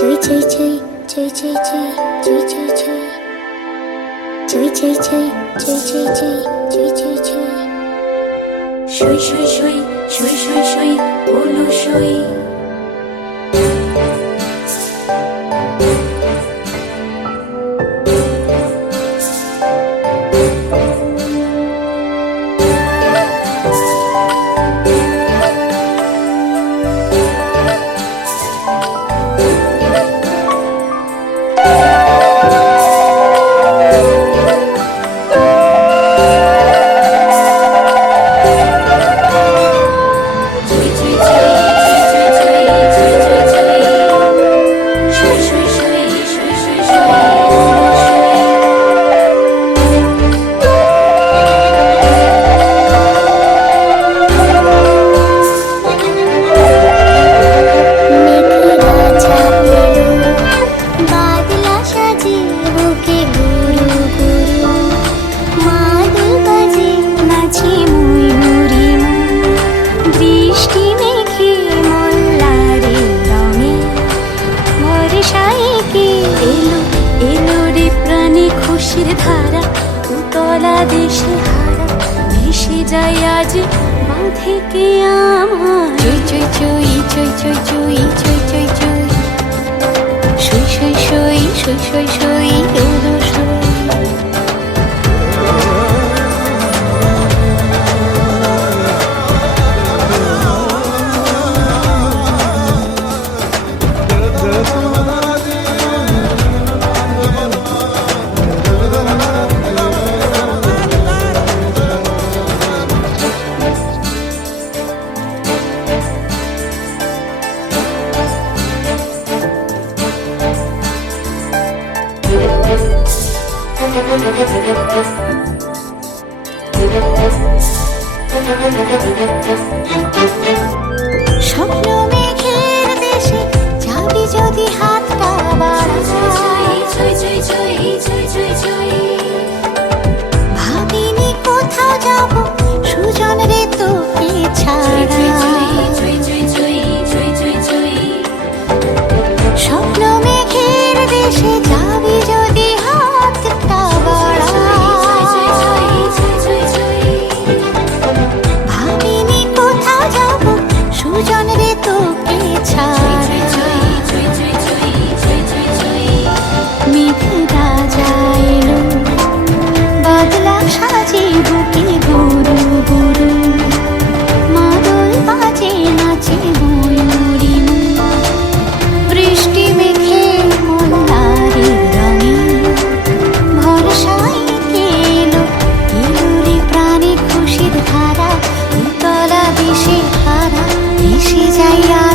চুই চুই চুই চুই চুই চুই চুই চুই চুই চুই চুই চুই চুই চুই চুই চুই শুই শুই শুই শুই শুই শুই বলো শুই ধারা উতলা দেশে হারা ভেসে যায় আজ বাঁধে কে আমার চুই চুই চুই চুই চুই চুই চুই চুই চুই শুই শুই শুই শুই শুই শুই উদো শুই স্বপ্ন মেঘের দেশে যাবি যদি হাতটা ভাবিনি কোথাও যাব সুজন রে তোকে ছাড়া স্বপ্ন মেঘের দেশে যাবি যদি হাতটা ভাবিনি কোথাও যাব সুজন রে তোকে ছাড়া মেঘে রাজা এলো বাদলা সাজে বুকে গুরু গুরু মাদল বাজে নাচে ময়ূরী বৃষ্টি মেঘে মোল্লারি রঙে ভরসায় এলো এলোরে প্রাণে খুশির ধারা উতলা দেশে হারা এসে যাইয়া